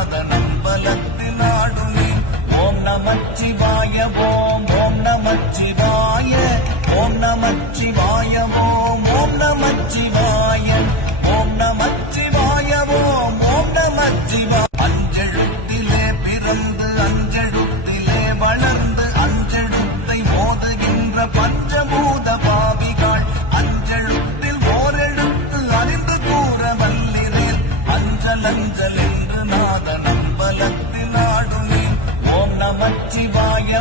நாதன் அம்பலத்தில் ஆடுமே. ஓம் நமச்சிவாய ஓம் ஓம் நமச்சிவாய ஓம் நமச்சிவாய ஓம் ஓம் நமச்சிவாய ஓம் நமச்சிவாய ஓம் ஓம் நமச்சிவாய. அஞ்செழுத்திலே பிறந்து அஞ்செழுத்திலே வளர்ந்து அஞ்செழுத்தை மோதுகின்ற பஞ்சபூத பாவிகள் அஞ்செழுத்தில் ஓரெழுத்து அறிந்து கூற வல்லிரேல். அஞ்சல் அஞ்சல் என்று நாதன் அம்பலத்தில் ஆடுமே. ஓம் நமச்சிவாய